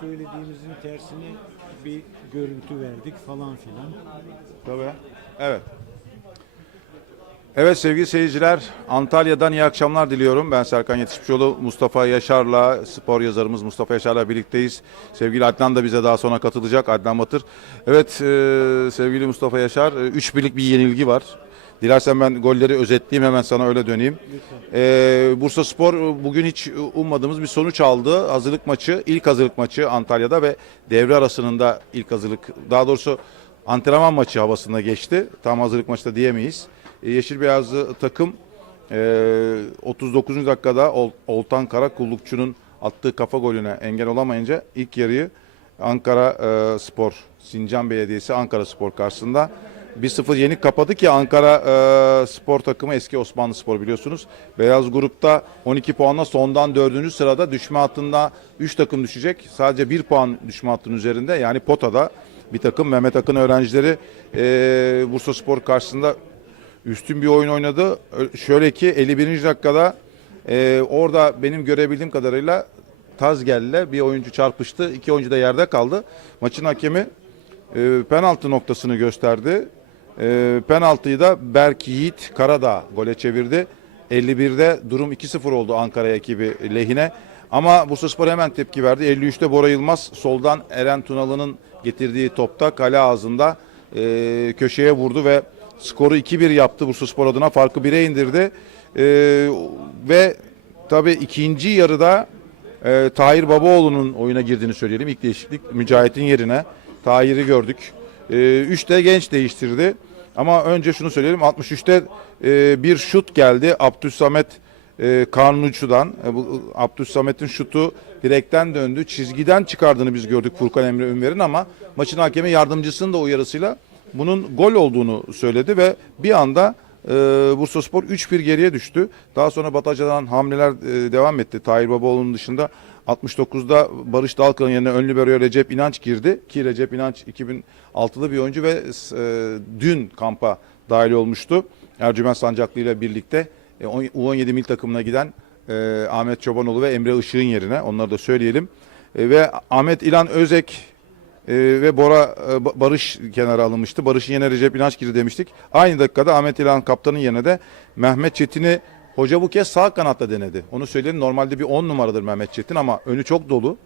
Söylediğimizin tersine bir görüntü verdik falan filan. Tabii. Evet. Evet sevgili seyirciler, Antalya'dan iyi akşamlar diliyorum. Ben Serkan Yetişmişoğlu, Mustafa Yaşar'la, spor yazarımız Mustafa Yaşar'la birlikteyiz. Sevgili Adnan da bize daha sonra katılacak, Adnan Batır. Evet e, sevgili Mustafa Yaşar, 3 birlik bir yenilgi var. Dilersen ben golleri özetleyeyim hemen sana öyle döneyim. Ee, Bursa Spor bugün hiç ummadığımız bir sonuç aldı. Hazırlık maçı, ilk hazırlık maçı Antalya'da ve devre arasının da ilk hazırlık, daha doğrusu antrenman maçı havasında geçti. Tam hazırlık maçı da diyemeyiz. Ee, Yeşil Beyazlı takım e, 39. dakikada Ol- Oltan Karakullukçu'nun attığı kafa golüne engel olamayınca ilk yarıyı Ankara e, Spor, Sincan Belediyesi Ankara Spor karşısında 1-0 yenik kapadı ki Ankara e, spor takımı eski Osmanlı Spor biliyorsunuz. Beyaz grupta 12 puanla sondan 4. sırada düşme hattında 3 takım düşecek. Sadece 1 puan düşme hattının üzerinde yani potada bir takım Mehmet Akın öğrencileri e, Bursa Spor karşısında üstün bir oyun oynadı. Şöyle ki 51. dakikada e, orada benim görebildiğim kadarıyla Tazgel'le bir oyuncu çarpıştı. İki oyuncu da yerde kaldı. Maçın hakemi e, penaltı noktasını gösterdi. E, penaltıyı da Berk Yiğit Karadağ gole çevirdi. 51'de durum 2-0 oldu Ankara ekibi lehine. Ama Bursaspor hemen tepki verdi. 53'te Bora Yılmaz soldan Eren Tunalı'nın getirdiği topta kale ağzında e, köşeye vurdu ve skoru 2-1 yaptı Bursaspor adına. Farkı 1'e indirdi. E, ve tabii ikinci yarıda e, Tahir Babaoğlu'nun oyuna girdiğini söyleyelim. İlk değişiklik Mücahit'in yerine. Tahir'i gördük. E, üçte genç değiştirdi. Ama önce şunu söyleyelim. 63'te e, bir şut geldi. Abdülsamet e, Karnuçu'dan. E, Abdülsamet'in şutu direkten döndü. Çizgiden çıkardığını biz gördük Furkan Emre Ünver'in ama maçın hakemi yardımcısının da uyarısıyla bunun gol olduğunu söyledi ve bir anda e, Bursaspor 3-1 geriye düştü. Daha sonra Bataca'dan hamleler e, devam etti. Tahir Babaoğlu'nun dışında 69'da Barış Dalkı'nın yerine ön libero Recep İnanç girdi. Ki Recep İnanç 2006'lı bir oyuncu ve e, dün kampa dahil olmuştu. Ercüment Sancaklı ile birlikte e, U17 mil takımına giden e, Ahmet Çobanoğlu ve Emre Işık'ın yerine onları da söyleyelim. E, ve Ahmet İlan Özek e, ve Bora e, Ba- Barış kenara alınmıştı. Barış'ın yerine Recep İnanç girdi demiştik. Aynı dakikada Ahmet İlhan kaptanın yerine de Mehmet Çetin'i hoca bu kez sağ kanatta denedi. Onu söyleyelim normalde bir 10 numaradır Mehmet Çetin ama önü çok dolu.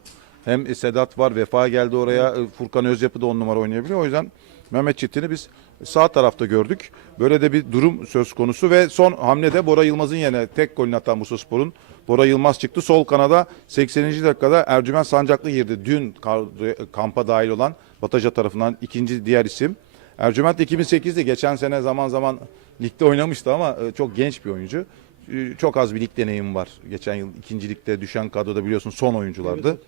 Hem Sedat var, Vefa geldi oraya, e, Furkan Özyapı da 10 numara oynayabiliyor. O yüzden Mehmet Çetin'i biz sağ tarafta gördük. Böyle de bir durum söz konusu ve son hamlede Bora Yılmaz'ın yerine tek golünü atan Bursaspor'un Bora Yılmaz çıktı. Sol kanada 80. dakikada Ercüment Sancaklı girdi. Dün kadroya- kampa dahil olan Bataja tarafından ikinci diğer isim. Ercüment 2008'de geçen sene zaman zaman ligde oynamıştı ama e, çok genç bir oyuncu. E, Çok az bir lig deneyimi var. Geçen yıl ikinci ligde düşen kadroda biliyorsun son oyunculardı.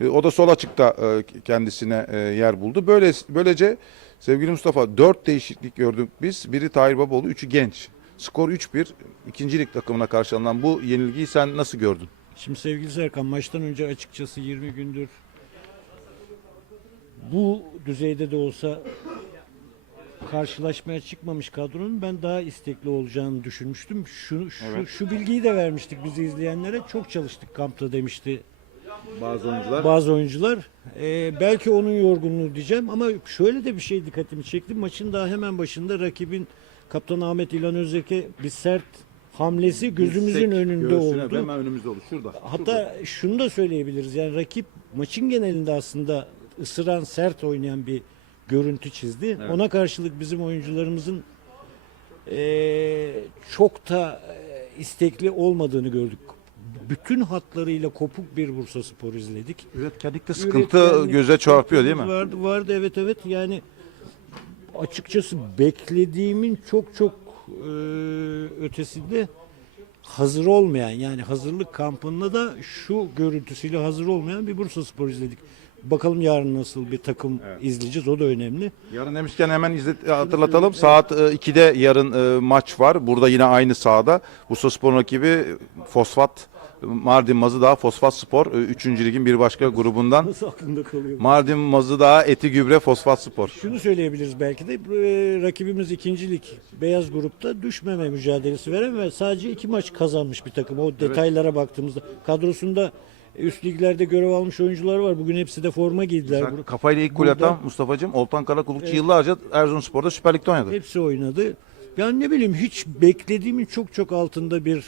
E, O da sol açıkta e, kendisine e, yer buldu. Böyle böylece sevgili Mustafa dört değişiklik gördük biz. Biri Tahir Babaoğlu, üçü genç. Skor 3-1. İkinci lig takımına karşılanan bu yenilgiyi sen nasıl gördün? Şimdi sevgili Serkan maçtan önce açıkçası 20 gündür bu düzeyde de olsa karşılaşmaya çıkmamış kadronun ben daha istekli olacağını düşünmüştüm. Şu şu, Evet. şu bilgiyi de vermiştik bizi izleyenlere. Çok çalıştık kampta demişti Bazı oyuncular bazı oyuncular. Ee, belki onun yorgunluğu diyeceğim ama şöyle de bir şey dikkatimi çekti. Maçın daha hemen başında rakibin kaptan Ahmet İlhan Özek'e bir sert hamlesi gözümüzün önünde oldu. Hemen önümüzde oldu. Şurada. Hatta şunu da söyleyebiliriz. Yani rakip maçın genelinde aslında ısıran, sert oynayan bir görüntü çizdi. Evet. Ona karşılık bizim oyuncularımızın eee, çok da eee, istekli olmadığını gördük. Bütün hatlarıyla kopuk bir Bursa Spor izledik. Üretkenlikte sıkıntı Üretkenlik göze çarpıyor değil mi? Vardı, vardı evet evet yani açıkçası beklediğimin çok çok eee, ötesinde hazır olmayan yani hazırlık kampında da şu görüntüsüyle hazır olmayan bir Bursa Spor izledik. Bakalım yarın nasıl bir takım izleyeceğiz o da önemli. Yarın demişken hemen izlet, hatırlatalım. Saat e, 2'de yarın e, maç var. Burada yine aynı sahada. Bursaspor rakibi Fosfat Mardin Mazıdağ Fosfat Spor 3. ligin bir başka grubundan. Nasıl aklımda kalıyor? Mardin Mazıdağ Eti Gübre Fosfat Spor. Şunu söyleyebiliriz belki de e, rakibimiz ikincilik beyaz grupta düşmeme mücadelesi veren ve sadece iki maç kazanmış bir takım. O detaylara baktığımızda kadrosunda Üst liglerde görev almış oyuncular var. Bugün hepsi de forma giydiler. Bur- kafayla ilk gol burada- atan Mustafa'cığım Oltan Karakulukçu Evet. yıllarca Erzurumspor'da Süper Lig'de oynadı. Hepsi oynadı. Yani ne bileyim hiç beklediğimin çok çok altında bir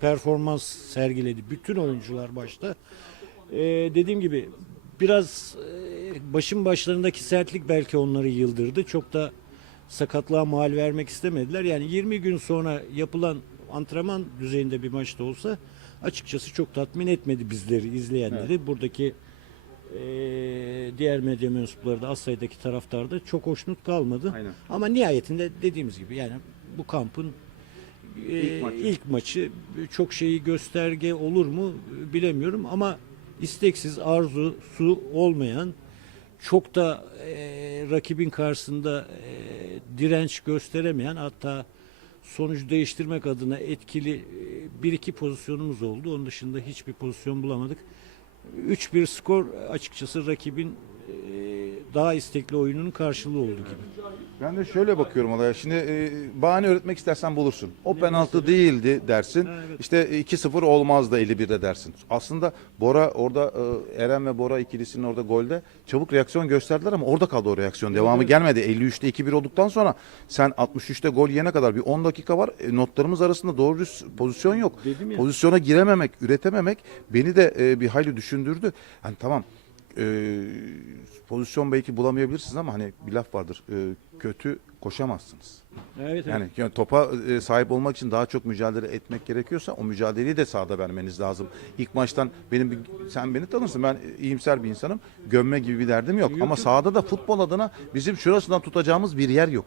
performans sergiledi. Bütün oyuncular başta. Ee, dediğim gibi biraz e, başın başlarındaki sertlik belki onları yıldırdı. Çok da sakatlığa mal vermek istemediler. Yani 20 gün sonra yapılan antrenman düzeyinde bir maçta olsa açıkçası çok tatmin etmedi bizleri izleyenleri. Buradaki e, diğer medya mensupları da az sayıdaki taraftar da çok hoşnut kalmadı. Aynen. Ama nihayetinde dediğimiz gibi yani bu kampın e, İlk maçı. ilk maçı çok şeyi gösterge olur mu bilemiyorum ama isteksiz arzusu olmayan çok da e, rakibin karşısında e, direnç gösteremeyen hatta sonucu değiştirmek adına etkili e, bir iki pozisyonumuz oldu. Onun dışında hiçbir pozisyon bulamadık. 3-1 skor açıkçası rakibin daha istekli oyunun karşılığı oldu gibi. Ben de şöyle bakıyorum olaya. Şimdi e, bahane öğretmek istersen bulursun. O penaltı değildi dersin. Evet. İşte 2-0 olmaz da 51'de dersin. Aslında Bora orada e, Eren ve Bora ikilisinin orada golde çabuk reaksiyon gösterdiler ama orada kaldı o reaksiyon. Devamı gelmedi. 53'te 2-1 olduktan sonra sen 63'te gol yene kadar bir 10 dakika var. E, notlarımız arasında doğru düz pozisyon yok. Dedim ya. Pozisyona girememek, üretememek beni de e, bir hayli düşündürdü. Hani tamam e, pozisyon belki bulamayabilirsiniz ama hani bir laf vardır. E, kötü koşamazsınız. Evet, Yani, yani topa e, sahip olmak için daha çok mücadele etmek gerekiyorsa o mücadeleyi de sahada vermeniz lazım. İlk maçtan benim bir, sen beni tanırsın ben iyimser bir insanım. Gömme gibi bir derdim yok. Ama sahada da futbol adına bizim şurasından tutacağımız bir yer yok.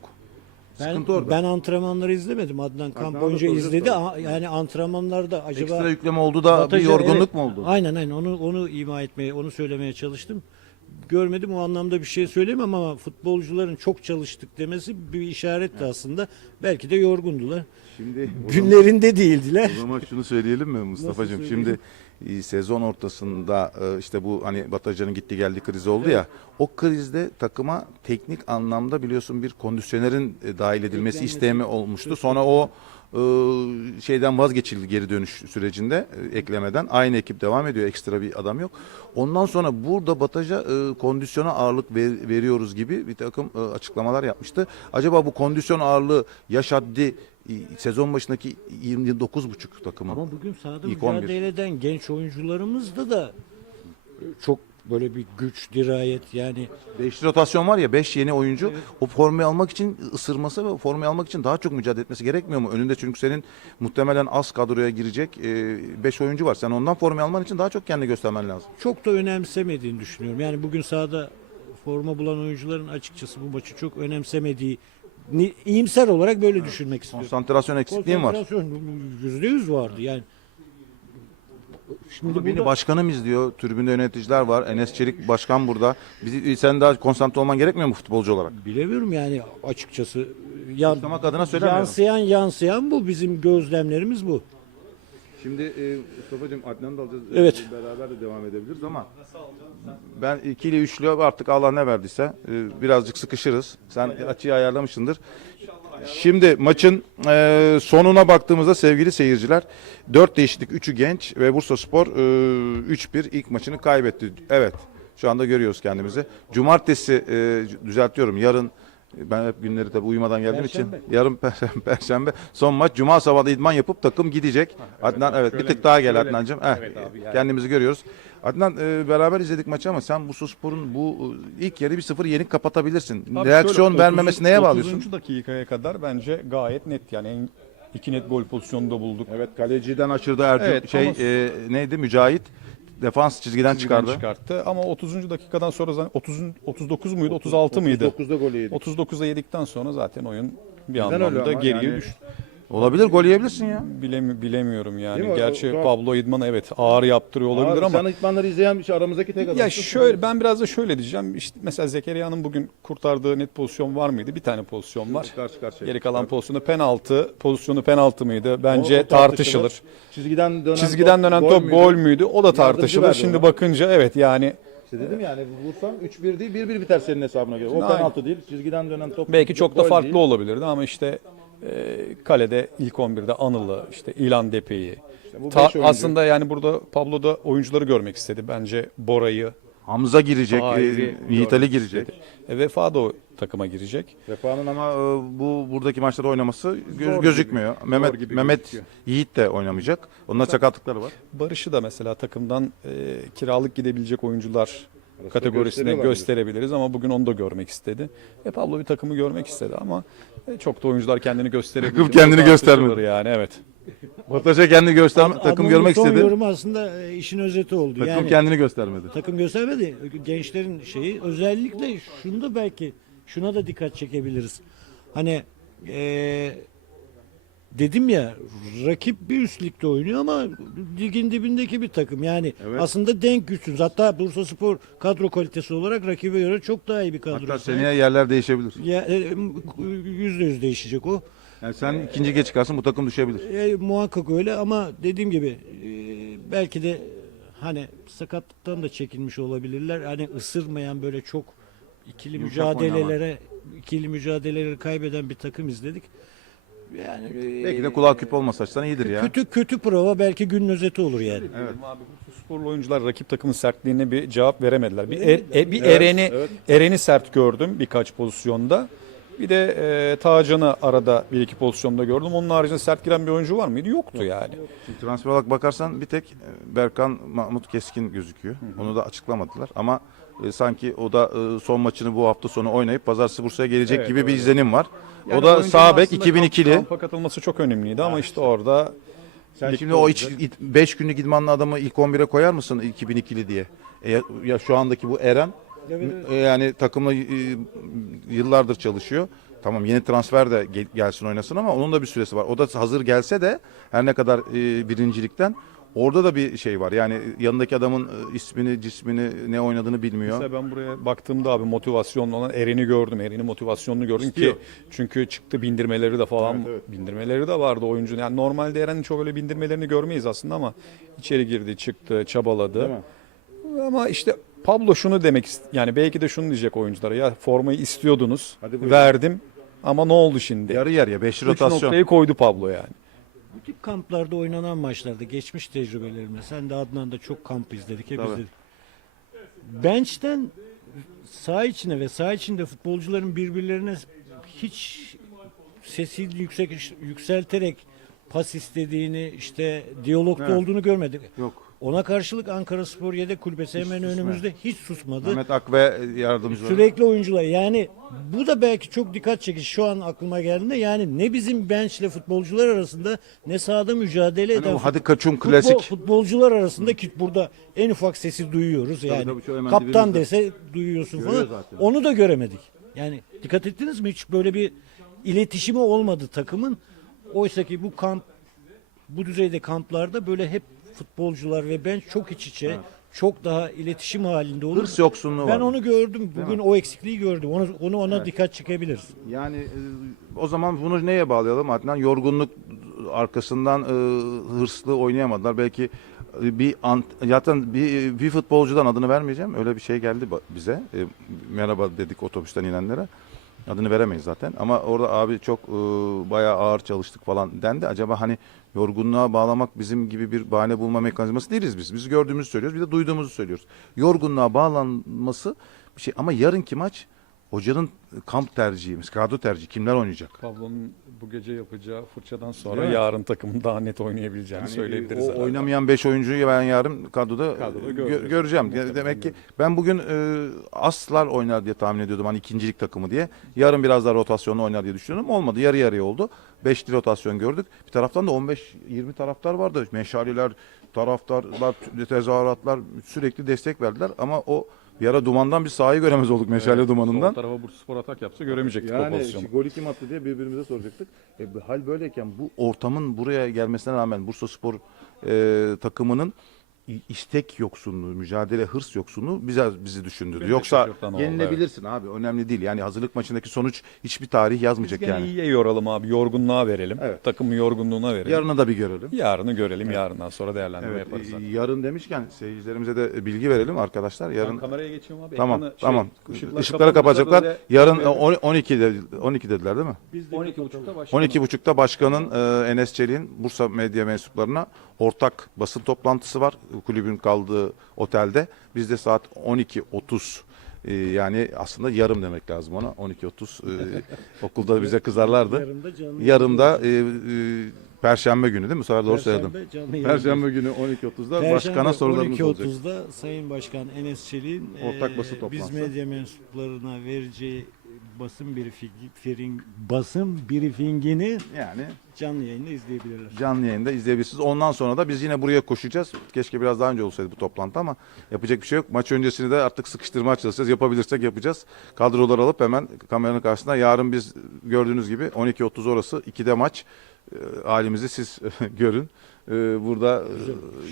Ben, Sıkıntı orada. ben antrenmanları izlemedim. Adnan kamp boyunca izledi. tabii. Aa, Yani antrenmanlarda acaba Ekstra yükleme oldu da bir yorgunluk evet, mu oldu? Aynen aynen onu onu ima etmeye, onu söylemeye çalıştım. Görmedim o anlamda bir şey söyleyemem ama futbolcuların çok çalıştık demesi bir işaretti aslında. Belki de yorgundular. Şimdi Günlerinde değildiler. O zaman şunu söyleyelim mi Mustafa'cığım? Şimdi sezon ortasında e, işte bu hani Batajan'ın gitti geldi krizi oldu ya. O krizde takıma teknik anlamda biliyorsun bir kondisyonerin e, dahil edilmesi istemi olmuştu. Sonra o e, şeyden vazgeçildi geri dönüş sürecinde e, eklemeden. Aynı ekip devam ediyor. Ekstra bir adam yok. Ondan sonra burada Bataja e, kondisyona ağırlık ver- veriyoruz gibi bir takım e, açıklamalar yapmıştı. Acaba bu kondisyon ağırlığı yaş haddi e, sezon başındaki 29,5 takımı. Ama bugün sahada İlk 11. mücadele eden genç oyuncularımızda da çok böyle bir güç, dirayet yani Beş rotasyon var ya 5 yeni oyuncu Evet. o formayı almak için ısırması ve formayı almak için daha çok mücadele etmesi gerekmiyor mu? Önünde çünkü senin muhtemelen az kadroya girecek 5 oyuncu var. Sen ondan formayı alman için daha çok kendini göstermen lazım. çok da önemsemediğini düşünüyorum. Yani bugün sahada forma bulan oyuncuların açıkçası bu maçı çok önemsemediği ni- iyimser olarak böyle düşünmek istiyorum. Konsantrasyon eksikliğin var. Konsantrasyon yüzde yüz vardı yani. Şimdi Beni burada başkanım izliyor. Tribünde yöneticiler var. Enes Çelik başkan burada. Bizi, sen daha konsantre olman gerekmiyor mu futbolcu olarak? bilemiyorum yani açıkçası. Suçlamak adına söylemiyorum. yansıyan yansıyan bu bizim gözlemlerimiz bu. Şimdi e, Mustafa'cığım Adnan'ı da alacağız. Evet. Beraber de devam edebiliriz ama ben ikili üçlü artık Allah ne verdiyse e, birazcık sıkışırız. Sen açıyı ayarlamışsındır. Şimdi maçın e, sonuna baktığımızda sevgili seyirciler 4 değişiklik 3'ü genç ve Bursa Spor e, 3-1 ilk maçını kaybetti. Evet şu anda görüyoruz kendimizi. Cumartesi e, düzeltiyorum yarın ben hep günleri tabii uyumadan geldiğim Perşembe. için yarın perşembe, perşembe son maç cuma sabahı da idman yapıp takım gidecek. Adnan evet bir tık daha gel Adnancığım. Heh, Evet abi, yani. Kendimizi görüyoruz. Adnan e, beraber izledik maçı ama sen Bursa Spor'un bu e, ilk yarı bir sıfır yenik kapatabilirsin. Abi Reaksiyon şöyle, vermemesi 30. neye bağlıyorsun? 30. dakikaya kadar bence gayet net yani en, iki net gol pozisyonu da bulduk. Evet kaleciden aşırdı Ercü Evet, şey ama- e, neydi Mücahit defans çizgiden, Çizgiden çıkardı. çıkarttı ama 30. dakikadan sonra zaten 30 39 muydu 36 mıydı? 39'da golü yedik. 39'a yedikten sonra zaten oyun bir Neden anlamda geriye yani? düştü. Olabilir gol yiyebilirsin ya. Bilemi, bilemiyorum yani. Değil mi? Gerçi O- Pablo İdman evet ağır yaptırıyor olabilir ama Sen idmanları izleyen bir şey aramızdaki tek ya şöyle ben biraz da şöyle diyeceğim. İşte mesela Zekeriya'nın bugün kurtardığı net pozisyon var mıydı? Bir tane pozisyon var. Karşı karşıya. Geri kalan pozisyonu penaltı. Pozisyonu penaltı mıydı? Bence O- o tartışılır. Çizgiden dönen Çizgiden dönen top gol müydü? O da tartışılır. verdi Şimdi ona. bakınca evet yani İşte dedim yani vursan 3-1 değil 1-1 biter senin hesabına göre. O Aynen. penaltı değil. Çizgiden dönen top belki çok da gol farklı değil. olabilirdi ama işte E, kalede ilk 11'de Anıl'ı, işte İlan Depe'yi. bu Ta- beş oyuncu. aslında yani burada Pablo da oyuncuları görmek istedi. Bence Bora'yı, Hamza girecek, Tahir'i e, Yiğit Ali girecek. E, Vefa da o takıma girecek. Vefa'nın ama e, bu buradaki maçlarda oynaması gö- Zor gözükmüyor. gibi, Mehmet zor gibi Mehmet gözüküyor. Yiğit de oynamayacak. Onun da sakatlıkları var. Barış'ı da mesela takımdan e, kiralık gidebilecek oyuncular kategorisine gösterebiliriz ama bugün onu da görmek istedi. E Pablo bir takımı görmek istedi ama e, çok da oyuncular kendini gösterebildi. Takım kendini göstermedi. Yani evet. Bataş'a kendini gösterme, takım Adnan'ın görmek son istedi. yorumu aslında e, işin özeti oldu. Takım yani kendini göstermedi. takım göstermedi. Gençlerin şeyi özellikle şunda belki şuna da dikkat çekebiliriz. Hani e, dedim ya rakip bir üst ligde oynuyor ama ligin dibindeki bir takım. Yani Evet. aslında denk güçsüz. Hatta Bursa Spor kadro kalitesi olarak rakibe göre çok daha iyi bir kadro. Hatta seneye yerler değişebilir. Ya, e, yüzde yüz değişecek o. Yani sen ikinci lige çıkarsın bu takım düşebilir. E, muhakkak öyle ama dediğim gibi e, belki de hani sakatlıktan da çekinmiş olabilirler. Hani ısırmayan böyle çok ikili Yumuşak mücadelelere ikili mücadeleleri kaybeden bir takım izledik. Yani e, Belki de kulağı küp olmasa açsan iyidir ya. kötü kötü prova belki günün özeti olur yani. Evet. Abi Sporlu oyuncular rakip takımın sertliğine bir cevap veremediler. Bir, er- e, bir Evet, Eren'i evet. Eren'i sert gördüm birkaç pozisyonda. Bir de e, Tacan'ı arada bir iki pozisyonda gördüm. Onun haricinde sert giren bir oyuncu var mıydı? Yoktu yani. Şimdi transfer olarak bakarsan bir tek e, Berkan Mahmut Keskin gözüküyor. Onu da açıklamadılar ama e, sanki o da e, son maçını bu hafta sonu oynayıp pazartesi Bursa'ya gelecek Evet, gibi bir öyle. izlenim var. Yani o da sağ bek aslında 2002'li. kamp- Kampa katılması çok önemliydi ama işte orada Sen şimdi o olacak. 5 günlük idmanlı adamı ilk 11'e koyar mısın 2002'li diye? E, ya, şu andaki bu Eren e, yani takımla e, yıllardır çalışıyor. Tamam yeni transfer de gel- gelsin oynasın ama onun da bir süresi var. O da hazır gelse de her ne kadar e, birincilikten orada da bir şey var. Yani yanındaki adamın e, ismini, cismini, ne oynadığını bilmiyor. Mesela ben buraya baktığımda abi motivasyonlu olan Eren'i gördüm. Eren'in motivasyonunu gördüm İstiyor. ki çünkü çıktı bindirmeleri de falan Evet, evet. bindirmeleri de vardı oyuncunun. Yani normalde Eren'in çok öyle bindirmelerini görmeyiz aslında ama içeri girdi, çıktı, çabaladı. Ama işte Pablo şunu demek yani belki de şunu diyecek oyunculara ya formayı istiyordunuz. Verdim ama ne oldu şimdi? Yarı yarıya 5 Üç rotasyon. noktayı koydu Pablo yani. Bu tip kamplarda oynanan maçlarda geçmiş tecrübelerimle sen de Adnan'da çok kamp izledik hep Tabii. izledik. Bench'ten sağ içine ve sağ içinde futbolcuların birbirlerine hiç sesini yüksek yükselterek pas istediğini işte diyalogda Evet. olduğunu görmedik. Yok. Ona karşılık Ankara Spor yedek kulübesi hemen susmuyor. önümüzde hiç susmadı. Mehmet Akve yardımcı. Sürekli oyuncular yani bu da belki çok dikkat çekici şu an aklıma geldiğinde yani ne bizim bench'le futbolcular arasında ne sahada mücadele Hani eden o hadi kaçum futbol- klasik. futbolcular arasında ki burada en ufak sesi duyuyoruz yani tabii, hemen kaptan dese duyuyorsun Görüyor falan zaten. onu da göremedik yani dikkat ettiniz mi hiç böyle bir iletişimi olmadı takımın oysa ki bu kamp bu düzeyde kamplarda böyle hep futbolcular ve bench çok iç içe çok daha iletişim halinde olur. Hırs yoksunluğu Ben var. onu gördüm. Bugün o eksikliği gördüm. Onu, onu ona dikkat çekebiliriz. Yani e, o zaman bunu neye bağlayalım Adnan? Yorgunluk arkasından e, hırslı oynayamadılar. Belki e, bir ant, zaten bir, bir futbolcudan adını vermeyeceğim. Öyle bir şey geldi bize. E, merhaba dedik otobüsten inenlere. Adını veremeyiz zaten. Ama orada abi çok e, bayağı ağır çalıştık falan dendi. Acaba hani yorgunluğa bağlamak bizim gibi bir bahane bulma mekanizması değiliz biz. Biz gördüğümüzü söylüyoruz. Bir de duyduğumuzu söylüyoruz. Yorgunluğa bağlanması bir şey. Ama yarınki maç hocanın kamp tercihimiz, kadro tercihi kimler oynayacak? Pablo'nun bu gece yapacağı fırçadan sonra Değil mi? yarın takımın daha net oynayabileceğini söyleyebiliriz. o herhalde. oynamayan 5 oyuncuyu ben yarın kadroda, Kadroda gö- göreceğiz. göreceğim. Muhtemelen Demek ki ben bugün e, Aslar oynar diye tahmin ediyordum hani ikincilik takımı diye. Yarın biraz daha rotasyonlu oynar diye düşünüyordum. Olmadı. Yarı yarıya oldu. 5'li rotasyon gördük. Bir taraftan da 15-20 taraftar vardı. Meşaleler, taraftarlar, tezahüratlar sürekli destek verdiler ama o bir ara dumandan bir sahayı göremez olduk meşale Evet, dumanından. Sol tarafa Bursa Spor atak yapsa göremeyecektik o Yani pozisyonu. golü kim attı diye birbirimize soracaktık. E, hal böyleyken bu ortamın buraya gelmesine rağmen Bursa Spor e, takımının istek yoksunluğu, mücadele, hırs yoksunluğu bize bizi düşündürdü. Yoksa yenilebilirsin abi. Önemli değil. Yani hazırlık maçındaki sonuç hiçbir tarih Biz yazmayacak gene yani. iyiye yoralım abi. Yorgunluğa verelim. Evet. Takımın yorgunluğuna verelim. Yarını da bir görelim. Yarını görelim. Yarından sonra değerlendirme Evet, yaparız. zaten. yarın demişken seyircilerimize de bilgi verelim arkadaşlar. Ben Yarın kameraya geçiyorum abi. Tamam, Ekranı şey, tamam. ışıkları Işıkları kapatmışlar, kapatacaklar. öyle- Yarın öyle- 10 12 de 12 dediler değil mi? Biz de 12.30'da başlıyor. 12.30'da başkanın e, Enes Çelik'in Bursa medya mensuplarına ortak basın toplantısı var. Kulübün kaldığı otelde. Biz de saat 12.30 e, yani aslında yarım demek lazım ona. 12.30 e, okulda bize kızarlardı. Yarın da canlı Yarın da e, e, Perşembe günü değil mi? Bu sefer doğru söyledim. Perşembe canlı yayın. Perşembe günü 12.30'da Perşembe başkana sorularımız olacak. 12.30'da Sayın Başkan Enes Çelik'in Ortak eee, basın biz toplantısı. medya mensuplarına vereceği basın briefing, basın briefingini Yani canlı yayında izleyebilirler. canlı yayında izleyebilirsiniz. Ondan sonra da biz yine buraya koşacağız. Keşke biraz daha önce olsaydı bu toplantı ama yapacak bir şey yok. Maç öncesini de artık sıkıştırmaya çalışacağız. Yapabilirsek yapacağız. Kadroları alıp hemen kameranın karşısında. Yarın biz gördüğünüz gibi 12.30 orası. 2'de maç. E, halimizi siz görün. E, burada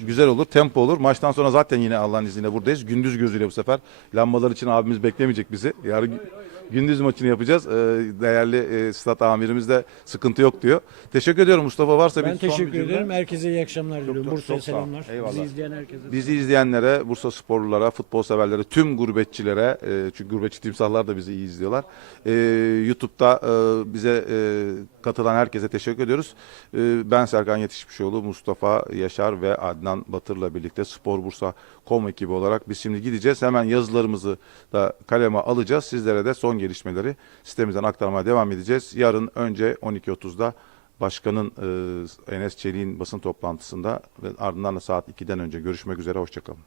e, güzel olur, tempo olur. Maçtan sonra zaten yine Allah'ın izniyle buradayız. Gündüz gözüyle bu sefer. Lambalar için abimiz beklemeyecek bizi. Yarın gündüz maçını yapacağız. E, değerli e, stat amirimiz de sıkıntı yok diyor. Teşekkür ediyorum Mustafa varsa bir Ben son teşekkür bir cümle. ederim. Herkese iyi akşamlar diliyorum. Bursa'ya selamlar. Eyvallah. Bizi izleyen herkese. Bizi izleyenlere, Bursa sporlulara, futbol severlere, tüm gurbetçilere, e, çünkü gurbetçi timsahlar da bizi iyi izliyorlar. E, YouTube'da e, bize e, katılan herkese teşekkür ediyoruz. E, ben Serkan Yetişmişoğlu, Mustafa Yaşar ve Adnan Batır'la birlikte Spor Bursa kom ekibi olarak biz şimdi gideceğiz. Hemen yazılarımızı da kaleme alacağız. Sizlere de son gelişmeleri sitemizden aktarmaya devam edeceğiz. Yarın önce 12.30'da Başkanın e, Enes Çelik'in basın toplantısında ve ardından da saat 2'den önce görüşmek üzere. Hoşçakalın.